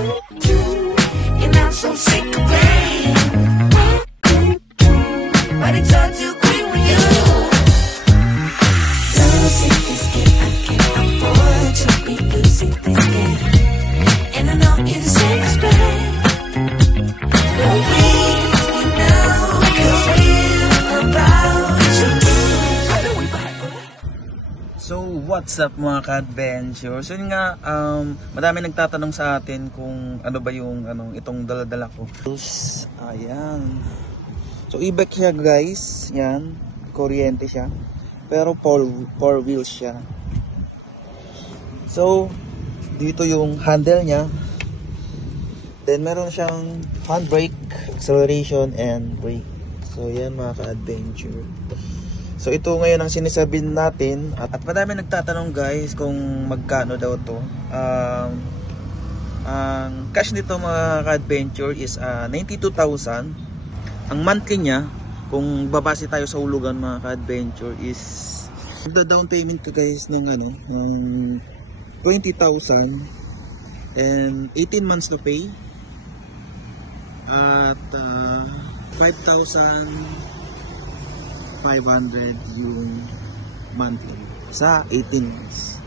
And I'm so sick of pain, but it's hard to agree with you. Losing this game, I can't afford to be losing this game. And I know you deserve respect, but we know, 'cause we're about to lose. What do we buy? So, what's up mga ka-adventure? So, yun nga, madami nagtatanong sa atin kung ano ba yung itong dala-dala ko. Ayan. So, e-bike siya guys. Yan. Kuryente siya. Pero four wheels siya. So, dito yung handle niya. Then, meron siyang handbrake, acceleration, and brake. So, yan mga ka-adventure. So ito ngayon ang sinasabi natin at madami nagtatanong guys kung magkano daw to. Ang cash nito mga ka-adventure is 92,000. Ang monthly niya kung babase tayo sa hulugan mga ka-adventure is the down payment ko guys ng 20,000 and 18 months to pay at 5,500 yung monthly sa 18 months.